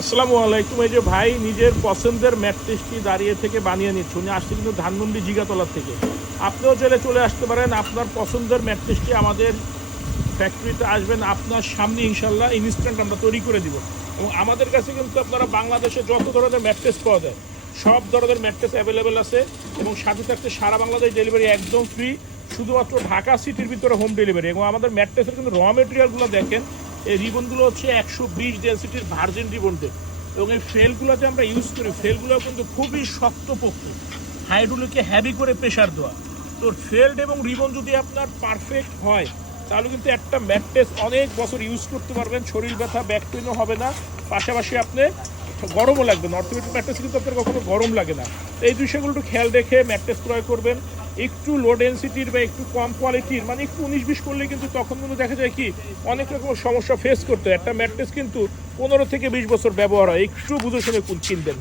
আসসালামু আলাইকুম। এই যে ভাই নিজের পছন্দের ম্যাট্রেসটি দাঁড়িয়ে থেকে বানিয়ে নিচ্ছে, উনি আসছে কিন্তু ধানমন্ডি জিগাতলা থেকে। আপনিও জেলে চলে আসতে পারেন, আপনার পছন্দের ম্যাট্রেসটি আমাদের ফ্যাক্টরিতে আসবেন, আপনার সামনে ইনশাল্লাহ ইনস্ট্যান্ট আমরা তৈরি করে দিব। এবং আমাদের কাছে কিন্তু আপনারা বাংলাদেশে যত ধরনের ম্যাট্রেস পাওয়া যায় সব ধরনের ম্যাট্রেস অ্যাভেলেবেল আছে, এবং সাথে থাকতে সারা বাংলাদেশ ডেলিভারি একদম ফ্রি, শুধুমাত্র ঢাকা সিটির ভিতরে হোম ডেলিভারি। এবং আমাদের ম্যাট্রেসের কিন্তু র মেটেরিয়ালগুলো দেখেন, এই রিবনগুলো হচ্ছে 120 ডেন্সিটির ভার্জিন রিবনদের, এবং এই ফেলগুলো যে আমরা ইউজ করি ফেলগুলো কিন্তু খুবই শক্তপোক্ত, হাইড্রোলিকে হ্যাভি করে প্রেশার দেওয়া। তো ফেল্ড এবং রিবন যদি আপনার পারফেক্ট হয় তাহলে কিন্তু একটা ম্যাট্রেস অনেক বছর ইউজ করতে পারবেন, শরীর ব্যথা ব্যাক পেনও হবে না, পাশাপাশি আপনি গরমও লাগবে না। অর্থোপেডিক ম্যাট্রেস কিন্তু আপনার কখনো গরম লাগে না। তো এই বিষয়গুলো একটু খেয়াল রেখে ম্যাট্রেস ক্রয় করবেন। একটু লো ডেন্সিটির বা একটু কম কোয়ালিটির, মানে একটু 19-20 করলে কিন্তু তখন কিন্তু দেখা যায় কি অনেক রকম সমস্যা ফেস করতে হয়। একটা ম্যাট্রেস কিন্তু 15 থেকে 20 বছর ব্যবহার হয়, একটু বুঝে শুনে কিনবেন।